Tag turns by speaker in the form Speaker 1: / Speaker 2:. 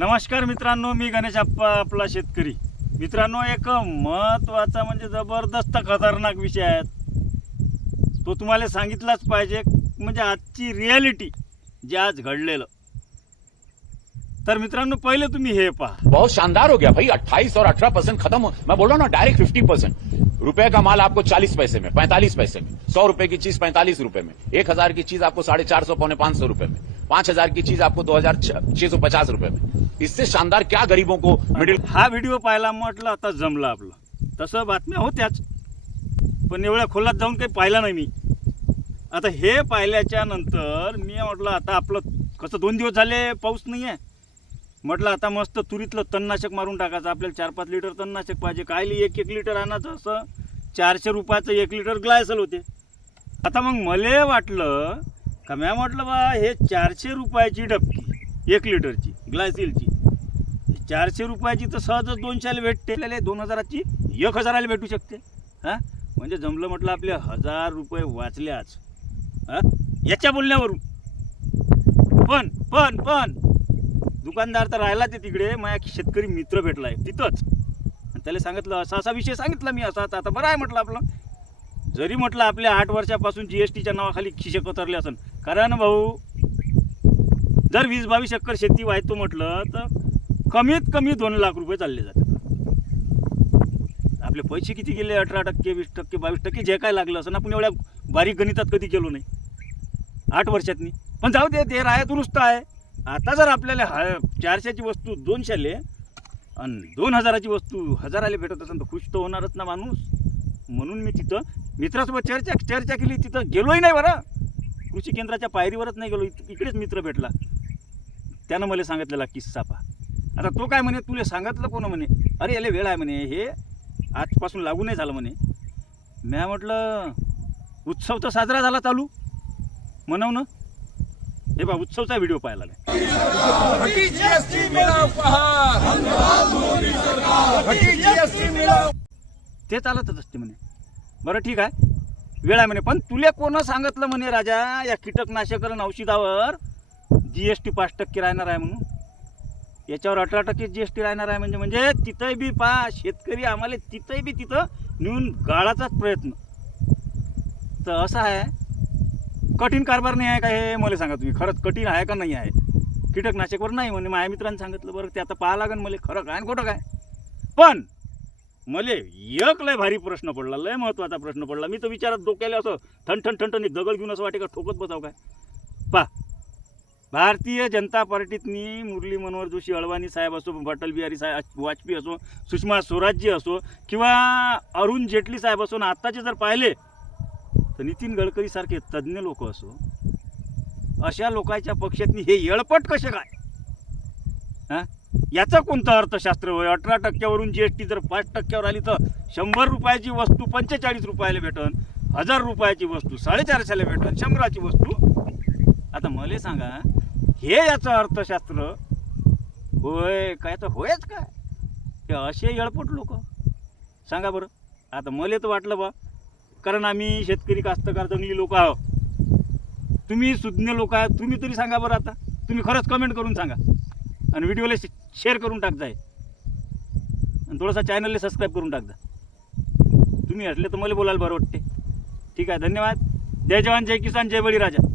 Speaker 1: नमस्कार मित्रांनो मी गणेश आप्पा आपला शेतकरी. मित्रांनो एक महत्त्वाचा म्हणजे जबरदस्त खतरनाक विषय आहे. तो तुम्हाला सांगितलाच पाहिजे म्हणजे आजची रियालिटी जे आज घडलेलं. तर मित्रांनो पहिले तुम्ही हे पहा.
Speaker 2: बहुत शानदार हो गया भाई 28 और 18 परसेंट खत्म हो मैं बोल रहा हूँ ना डायरेक्ट 50 परसेंट रुपए का माल आपको 40 पैसे में 45 पैसे में सौ रुपए की चीज 45 रुपए में एक हजार की चीज आपको साढ़े चार सौ पौने पांच सौ रुपए में पांच हजार की चीज आपको दो हजार छह सौ पचास रुपए में। इससे शानदार क्या गरीबों को मिडिल
Speaker 1: हा व्हिडिओ पाहायला म्हटलं आता जमलं आपलं. तसं बातम्या होत्याच. पण एवढ्या खोलात जाऊन काही पाहिला नाही मी. आता हे पाहिल्याच्या नंतर मी म्हटलं आता आपलं कसं दोन दिवस झाले पाऊस नाही आहे म्हटलं आता मस्त तुरीतलं तणनाशक मारून टाकायचं. आपल्याला चार पाच लिटर तणनाशक पाहिजे. कायले एक एक लिटर आणायचं असं. चारशे रुपयाचं एक लिटर ग्लायसल होते. आता मग मला वाटलं का म्या म्हटलं बा हे चारशे रुपयाची डबकी एक लिटरची ग्लायसिलची. चारशे रुपयाची तर सहजच दोनशेला भेटते. आपल्याला दोन हजाराची एक हजाराला भेटू शकते. हां? म्हणजे जमलं म्हटलं आपले हजार रुपये वाचले आज हां? याच्या बोलण्यावरून. पण पण पण. दुकानदार तर राहिला ते तिकडे. माझ्या शेतकरी मित्र भेटला आहे तिथंच. आणि त्याला सांगितलं असा असा विषय सांगितला मी. असा आता बरं आहे म्हटलं आपलं. जरी म्हटलं आपल्या आठ वर्षापासून जी एस टीच्या नावाखाली खिशे कतरले असन. कारण भाऊ जर वीस बावीस एकर शेती व्हायतो म्हटलं तर कमीत कमी दोन लाख रुपये चालले जातात. आपले पैसे किती गेले? अठरा टक्के वीस टक्के बावीस टक्के जे काय लागलं असं आपण एवढ्या बारीक गणितात कधी गेलो नाही. आठ वर्षातनी. पण जाऊ दे ते राया दुरुस्त आहे. आता जर आपल्याला हा चारशेची वस्तू दोनशेले आणि दोन हजाराची वस्तू हजाराला भेटत असेल तर खुश तर होणारच ना माणूस. म्हणून मी तिथं मित्रासोबत चर्चा चर्चा केली. तिथं गेलोही नाही बरं. कृषी केंद्राच्या पायरीवरच नाही गेलो. इकडेच मित्र भेटला. त्यानं मला सांगितलेला किस्सा पहा. आता तो काय म्हणे तुला सांगितलं कोण म्हणे? अरे याला वेळ आहे म्हणे हे आजपासून लागू नाही झालं म्हणे. म्या म्हटलं उत्सव तर साजरा झाला चालू. म्हणव ना. हे बा उत्सवचा व्हिडिओ पाहायला लागला.
Speaker 3: हटी मिळाव मिळाव
Speaker 1: ते चालतच असते म्हणे. बरं ठीक आहे. वेळ आहे म्हणे पण तुला कोण सांगितलं म्हणे राजा या कीटकनाशक औषधावर जी एस टी पाच टक्के राहणार आहे म्हणून? याच्यावर अठरा टक्के जी एस टी राहणार आहे म्हणजे म्हणजे तिथंही बी पा शेतकरी आम्हाला तिथंही बी तिथं नेऊन गाळाचाच प्रयत्न. तर असं आहे. कठीण कारभार नाही आहे का हे? मला सांगा तुम्ही. खरंच कठीण आहे का नाही आहे? कीटकनाशकवर नाही म्हणे. माझ्या मित्रांनी सांगितलं बरं ते आता पाहा लागेल मला. खरं काय आणि खोटं काय? पण मले एक लय भारी प्रश्न पडला. लय महत्त्वाचा प्रश्न पडला. मी तर विचारात डोक्याला असं ठण ठण ठण ठण दगड घेऊन असं वाटे का ठोकत बसाव काय? पा भारतीय जनता पार्टीतनी मुरली मनोहर जोशी अडवाणी साहेब असो अटल बिहारी साहेब वाजपेयी असो सुषमा स्वराज्य असो किंवा अरुण जेटली साहेब असो ना आत्ताचे जर पाहिले तर नितीन गडकरीसारखे तज्ज्ञ लोक असो अशा लोकांच्या पक्षातनी हे येळपट कसे काय? हां? याचा कोणतं अर्थशास्त्र होय? अठरा टक्क्यावरून जी एस टी जर पाच टक्क्यावर आली तर शंभर रुपयाची वस्तू पंचेचाळीस रुपयाला भेटन हजार रुपयाची वस्तू साडेचारशेला भेटन शंभराची वस्तू आता मला सांगा हे याचं अर्थशास्त्र होय काय तर होयच काय? हे असे येळपट लोक. सांगा बरं. आता मला तर वाटलं बा कारण आम्ही शेतकरी कास्तकार जंगली लोक आहो तुम्ही सुज्ञ लोक आहात तुम्ही तरी सांगा बरं आता. तुम्ही खरंच कमेंट करून सांगा. आणि व्हिडिओला शेअर करून टाकजा आणि थोडासा चॅनलला सबस्क्राईब करून टाकजा. तुम्ही असले तर मला बोलायला बरं वाटते. ठीक आहे धन्यवाद. जय जवान जय किसान जय बळीराजा.